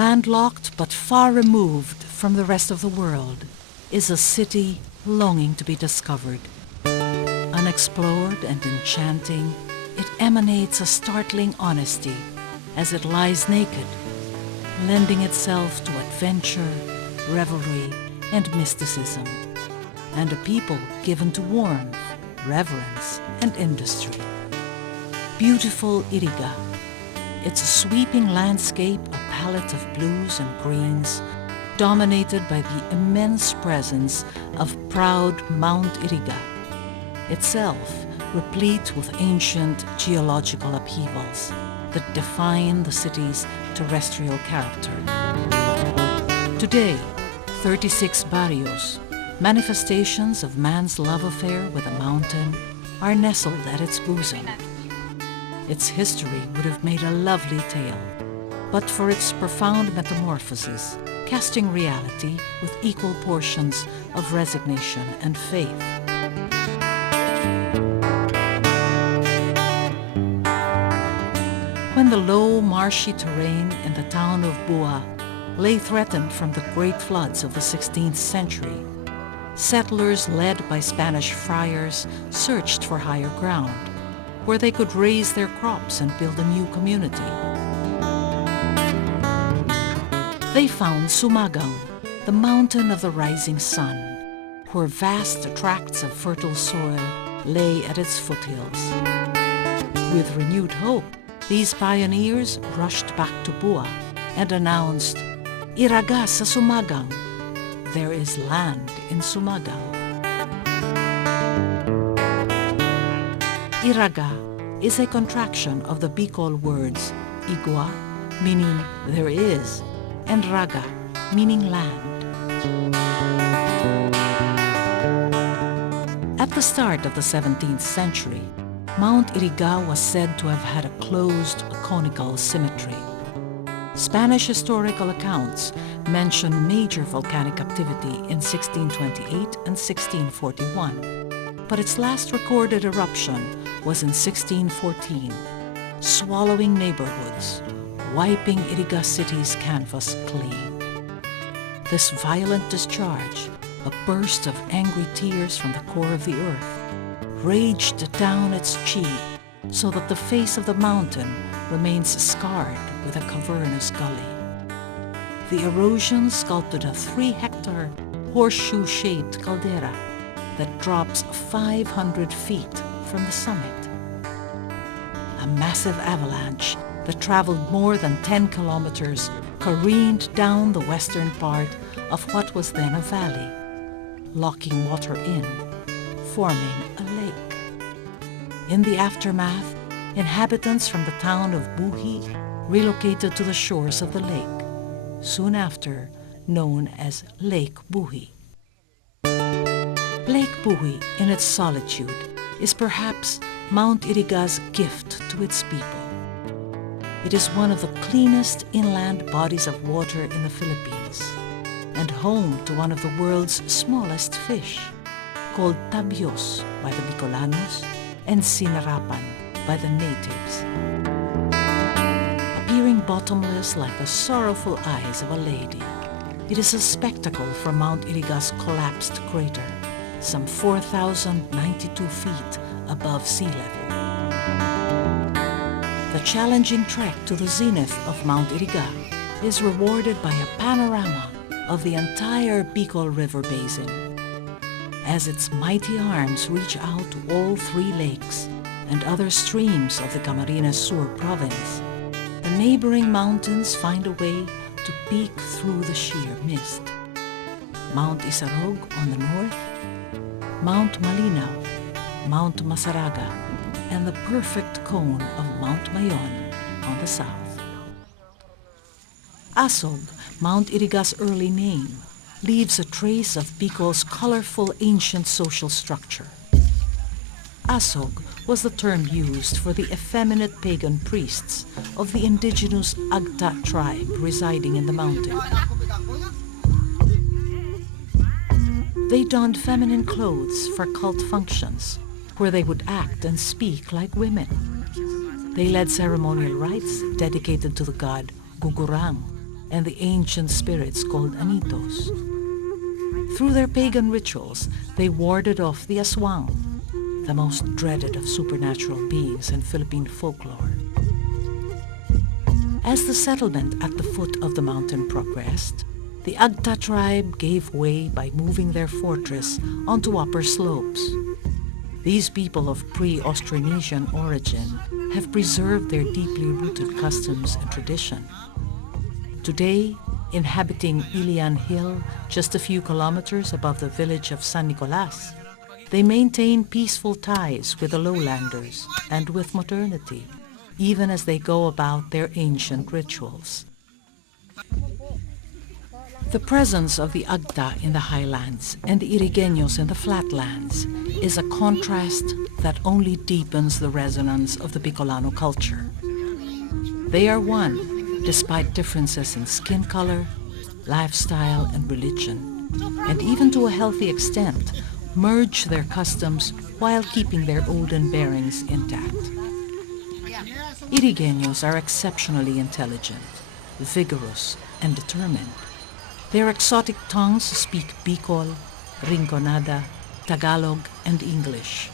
Landlocked but far removed from the rest of the world is a city longing to be discovered. Unexplored and enchanting, it emanates a startling honesty as it lies naked, lending itself to adventure, revelry, and mysticism, and a people given to warmth, reverence, and industry. Beautiful Iriga, its sweeping landscape a palette of blues and greens, dominated by the immense presence of proud Mount Iriga, itself replete with ancient geological upheavals that define the city's terrestrial character. Today, 36 barrios, manifestations of man's love affair with a mountain, are nestled at its bosom. Its history would have made a lovely tale, but for its profound metamorphosis, casting reality with equal portions of resignation and faith. When the low, marshy terrain in the town of Bua lay threatened from the great floods of the 16th century, settlers led by Spanish friars searched for higher ground, where they could raise their crops and build a new community. They found Sumagang, the mountain of the rising sun, where vast tracts of fertile soil lay at its foothills. With renewed hope, these pioneers rushed back to Bua and announced, "Iraga sa Sumagang, there is land in Sumagang." Iraga is a contraction of the Bicol words igua, meaning there is, and raga, meaning land. At the start of the 17th century, Mount Iriga was said to have had a closed conical symmetry. Spanish historical accounts mention major volcanic activity in 1628 and 1641, but its last recorded eruption was in 1614, swallowing neighborhoods, wiping Iriga City's canvas clean. This violent discharge, a burst of angry tears from the core of the earth, raged down its chi so that the face of the mountain remains scarred with a cavernous gully. The erosion sculpted a 3-hectare horseshoe-shaped caldera that drops 500 feet from the summit. A massive avalanche that traveled more than 10 kilometers careened down the western part of what was then a valley, locking water in, forming a lake. In the aftermath, inhabitants from the town of Buhi relocated to the shores of the lake, soon after known as Lake Buhi. Lake Buhi, in its solitude, is perhaps Mount Iriga's gift to its people. It is one of the cleanest inland bodies of water in the Philippines and home to one of the world's smallest fish, called tabios by the Bicolanos and sinarapan by the natives. Appearing bottomless like the sorrowful eyes of a lady, it is a spectacle from Mount Iriga's collapsed crater, some 4,092 feet above sea level. The challenging trek to the zenith of Mount Iriga is rewarded by a panorama of the entire Bicol River basin, as its mighty arms reach out to all 3 lakes and other streams of the Camarines Sur province. The neighboring mountains find a way to peek through the sheer mist. Mount Isarog on the north, Mount Malinaw, Mount Masaraga, and the perfect cone of Mount Mayon on the south. Asog, Mount Iriga's early name, leaves a trace of Bicol's colorful ancient social structure. Asog was the term used for the effeminate pagan priests of the indigenous Agta tribe residing in the mountain. They donned feminine clothes for cult functions, where they would act and speak like women. They led ceremonial rites dedicated to the god Gugurang, and the ancient spirits called anitos. Through their pagan rituals, they warded off the aswang, the most dreaded of supernatural beings in Philippine folklore. As the settlement at the foot of the mountain progressed, the Agta tribe gave way by moving their fortress onto upper slopes. These people of pre-Austronesian origin have preserved their deeply rooted customs and tradition. Today, inhabiting Ilian Hill, just a few kilometers above the village of San Nicolas, they maintain peaceful ties with the lowlanders and with modernity, even as they go about their ancient rituals. The presence of the Agta in the highlands and the Irigeños in the flatlands is a contrast that only deepens the resonance of the Bicolano culture. They are one, despite differences in skin color, lifestyle, and religion, and even to a healthy extent, merge their customs while keeping their olden bearings intact. Irigeños are exceptionally intelligent, vigorous, and determined. Their exotic tongues speak Bicol, Rinconada, Tagalog, and English.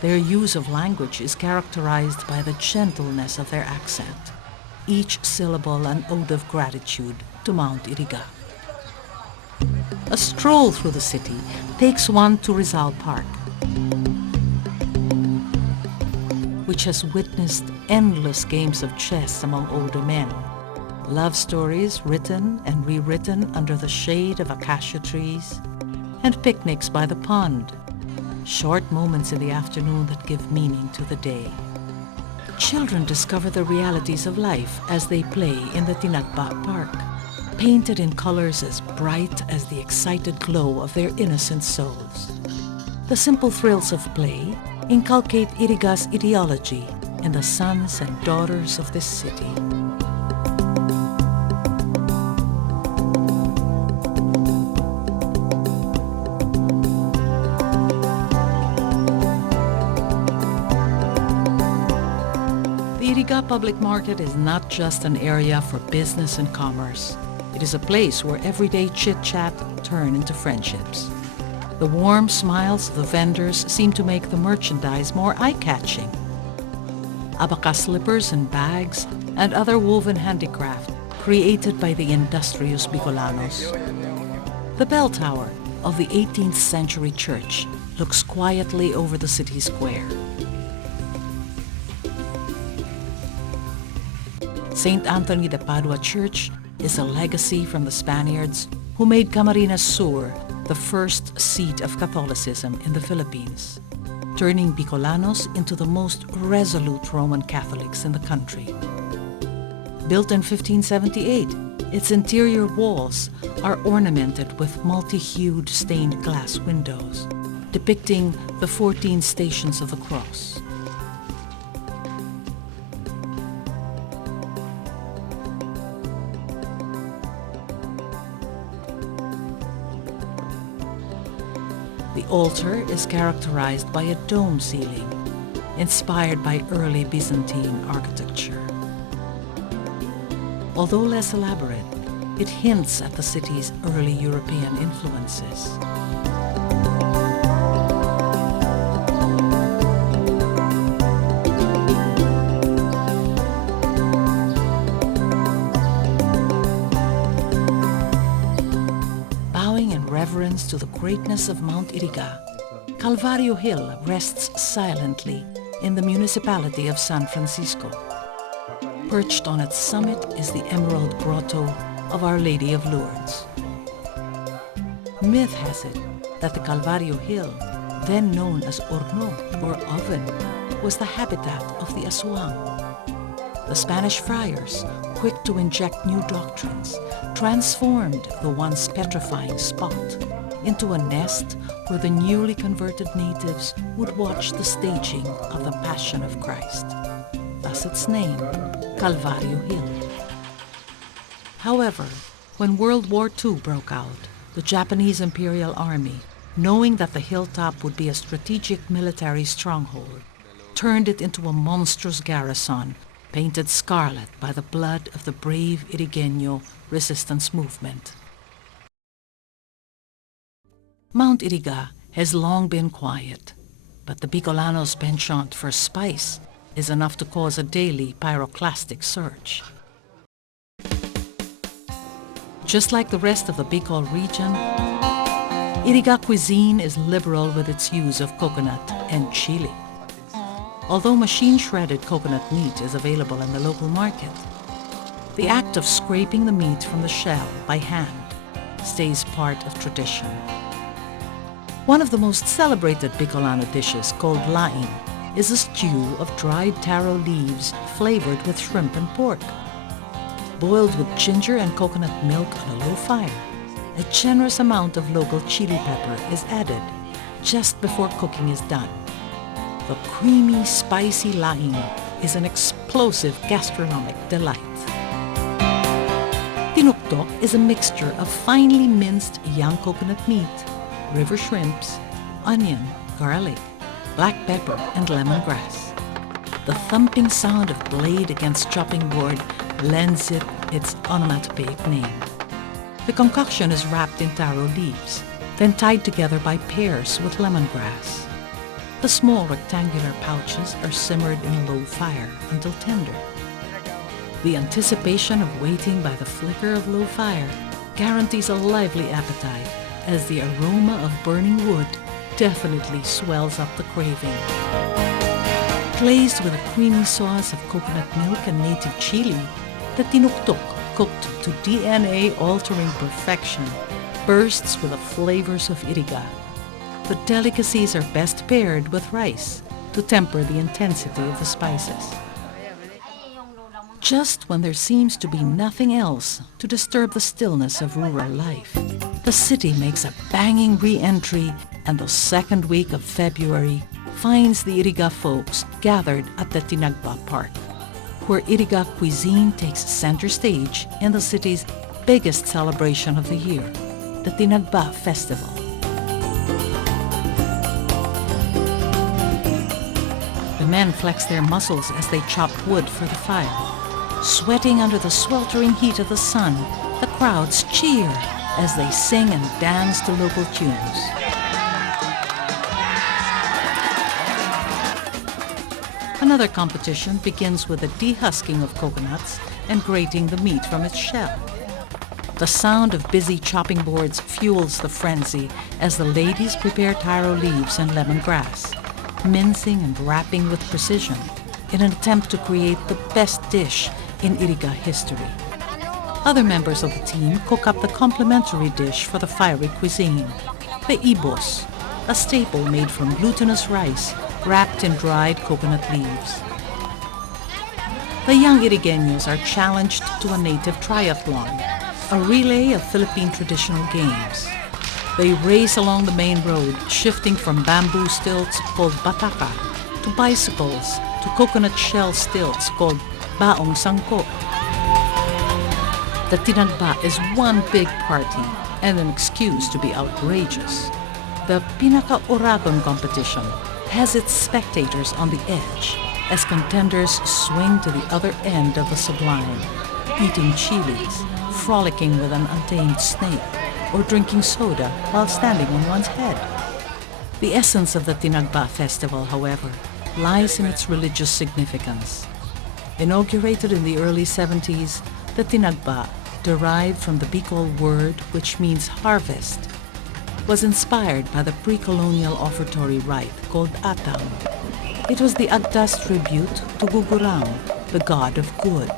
Their use of language is characterized by the gentleness of their accent, each syllable an ode of gratitude to Mount Iriga. A stroll through the city takes one to Rizal Park, which has witnessed endless games of chess among older men, love stories written and rewritten under the shade of acacia trees, and picnics by the pond, short moments in the afternoon that give meaning to the day. Children discover the realities of life as they play in the Tinagba Park, painted in colors as bright as the excited glow of their innocent souls. The simple thrills of play inculcate Iriga's ideology in the sons and daughters of this city. The Iriga Public Market is not just an area for business and commerce. It is a place where everyday chit-chat turn into friendships. The warm smiles of the vendors seem to make the merchandise more eye-catching. Abaca slippers and bags and other woven handicraft created by the industrious Bicolanos. The bell tower of the 18th century church looks quietly over the city square. St. Anthony de Padua Church is a legacy from the Spaniards who made Camarines Sur the first seat of Catholicism in the Philippines, turning Bicolanos into the most resolute Roman Catholics in the country. Built in 1578, its interior walls are ornamented with multi-hued stained glass windows, depicting the 14 stations of the cross. The altar is characterized by a dome ceiling, inspired by early Byzantine architecture. Although less elaborate, it hints at the city's early European influences. Bowing in reverence to the greatness of Mount Iriga, Calvario Hill rests silently in the municipality of San Francisco. Perched on its summit is the Emerald Grotto of Our Lady of Lourdes. Myth has it that the Calvario Hill, then known as Horno or oven, was the habitat of the aswang. The Spanish friars, quick to inject new doctrines, transformed the once petrifying spot into a nest where the newly converted natives would watch the staging of the Passion of Christ. Thus its name, Calvario Hill. However, when World War II broke out, the Japanese Imperial Army, knowing that the hilltop would be a strategic military stronghold, turned it into a monstrous garrison painted scarlet by the blood of the brave Irigeño resistance movement. Mount Iriga has long been quiet, but the Bicolanos' penchant for spice is enough to cause a daily pyroclastic search. Just like the rest of the Bicol region, Iriga cuisine is liberal with its use of coconut and chili. Although machine-shredded coconut meat is available in the local market, the act of scraping the meat from the shell by hand stays part of tradition. One of the most celebrated Bicolano dishes, called laing, is a stew of dried taro leaves flavored with shrimp and pork. Boiled with ginger and coconut milk on a low fire, a generous amount of local chili pepper is added just before cooking is done. The creamy, spicy laing is an explosive gastronomic delight. Tinuktok is a mixture of finely minced young coconut meat, river shrimps, onion, garlic, black pepper, and lemongrass. The thumping sound of blade against chopping board lends it its onomatopoeic name. The concoction is wrapped in taro leaves, then tied together by pairs with lemongrass. The small rectangular pouches are simmered in a low fire until tender. The anticipation of waiting by the flicker of low fire guarantees a lively appetite, as the aroma of burning wood definitely swells up the craving. Glazed with a creamy sauce of coconut milk and native chili, the tinuktok, cooked to DNA-altering perfection, bursts with the flavors of Iriga. The delicacies are best paired with rice to temper the intensity of the spices. Just when there seems to be nothing else to disturb the stillness of rural life, the city makes a banging re-entry, and the second week of February finds the Iriga folks gathered at the Tinagba Park, where Iriga cuisine takes center stage in the city's biggest celebration of the year, the Tinagba Festival. The men flex their muscles as they chop wood for the fire. Sweating under the sweltering heat of the sun, the crowds cheer as they sing and dance to local tunes. Another competition begins with the dehusking of coconuts and grating the meat from its shell. The sound of busy chopping boards fuels the frenzy as the ladies prepare taro leaves and lemongrass, mincing and wrapping with precision in an attempt to create the best dish in Iriga history. Other members of the team cook up the complementary dish for the fiery cuisine, the ibos, a staple made from glutinous rice wrapped in dried coconut leaves. The young Irigeños are challenged to a native triathlon, a relay of Philippine traditional games. They race along the main road, shifting from bamboo stilts called bataka to bicycles to coconut shell stilts called baong sangko. The Tinagba is one big party and an excuse to be outrageous. The Pinaka-Oragon competition has its spectators on the edge as contenders swing to the other end of the sublime, eating chilies, frolicking with an untamed snake, or drinking soda while standing on one's head. The essence of the Tinagba Festival, however, lies in its religious significance. Inaugurated in the early 70s, the Tinagba, derived from the Bicol word which means harvest, was inspired by the pre-colonial offertory rite called atang. It was the Agda's tribute to Gugurang, the god of good.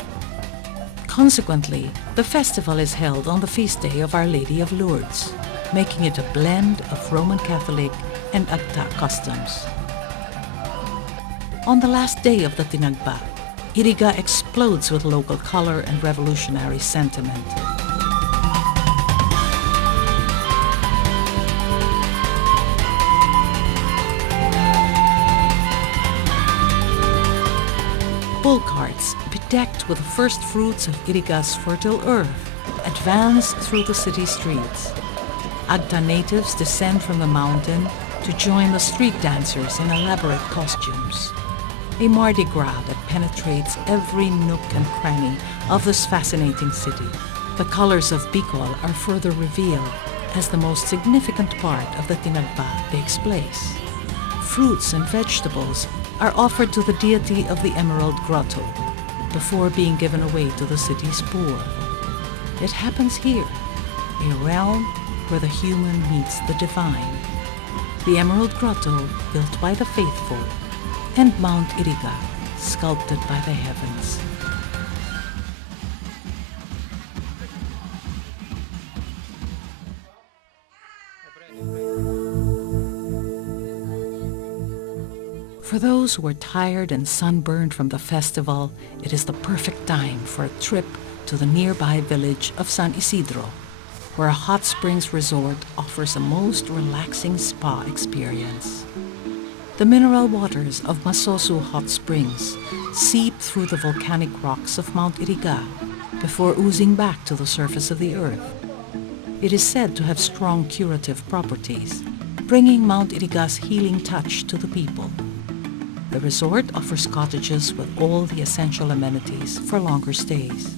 Consequently, the festival is held on the feast day of Our Lady of Lourdes, making it a blend of Roman Catholic and Agda customs. On the last day of the Tinagba, Iriga explodes with local color and revolutionary sentiment. Bull carts, bedecked with the first fruits of Iriga's fertile earth, advance through the city streets. Agda natives descend from the mountain to join the street dancers in elaborate costumes. a Mardi Gras that penetrates every nook and cranny of this fascinating city. The colors of Bicol are further revealed as the most significant part of the Tinagba takes place. Fruits and vegetables are offered to the deity of the Emerald Grotto before being given away to the city's poor. It happens here, a realm where the human meets the divine. The Emerald Grotto, built by the faithful, and Mount Iriga, sculpted by the heavens. For those who are tired and sunburned from the festival, it is the perfect time for a trip to the nearby village of San Isidro, where a hot springs resort offers a most relaxing spa experience. The mineral waters of Masosu Hot Springs seep through the volcanic rocks of Mount Iriga before oozing back to the surface of the earth. It is said to have strong curative properties, bringing Mount Iriga's healing touch to the people. The resort offers cottages with all the essential amenities for longer stays.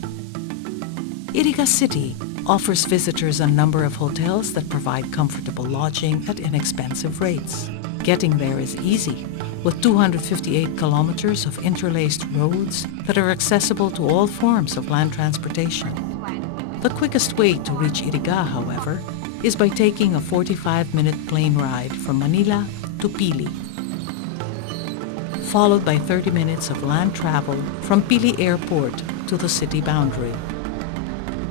Iriga City offers visitors a number of hotels that provide comfortable lodging at inexpensive rates. Getting there is easy, with 258 kilometers of interlaced roads that are accessible to all forms of land transportation. The quickest way to reach Iriga, however, is by taking a 45-minute plane ride from Manila to Pili, followed by 30 minutes of land travel from Pili Airport to the city boundary.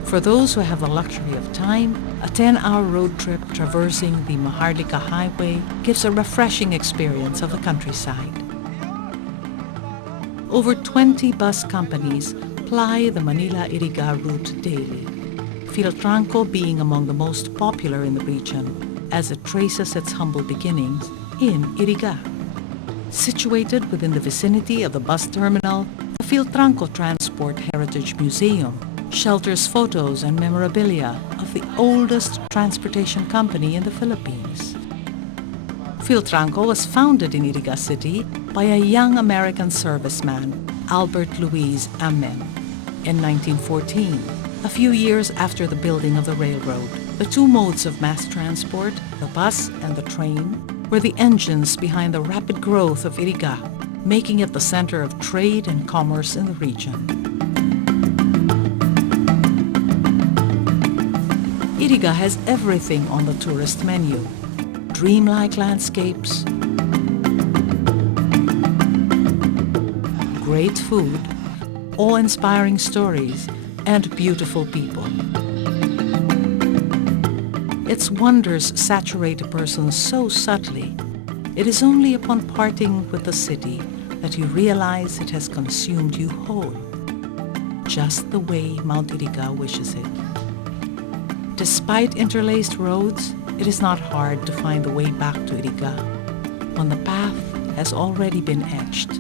For those who have the luxury of time, a 10-hour road trip traversing the Maharlika Highway gives a refreshing experience of the countryside. Over 20 bus companies ply the Manila-Iriga route daily, Philtranco being among the most popular in the region, as it traces its humble beginnings in Iriga. Situated within the vicinity of the bus terminal, the Philtranco Transport Heritage Museum shelters photos and memorabilia of the oldest transportation company in the Philippines. Philtranco was founded in Iriga City by a young American serviceman, Albert Luis Amen, in 1914, a few years after the building of the railroad. The two modes of mass transport, the bus and the train, were the engines behind the rapid growth of Iriga, making it the center of trade and commerce in the region. Iriga has everything on the tourist menu: dreamlike landscapes, great food, awe-inspiring stories, and beautiful people. Its wonders saturate a person so subtly, it is only upon parting with the city that you realize it has consumed you whole, just the way Mount Iriga wishes it. Despite interlaced roads, it is not hard to find the way back to Iriga when the path has already been etched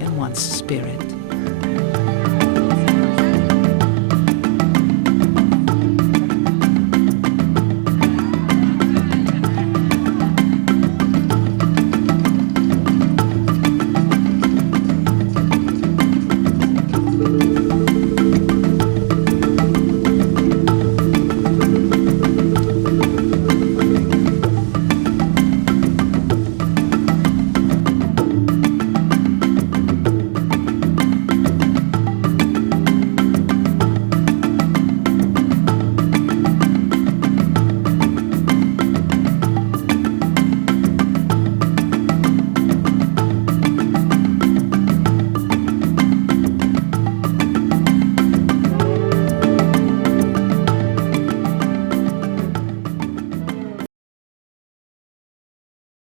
in one's spirit.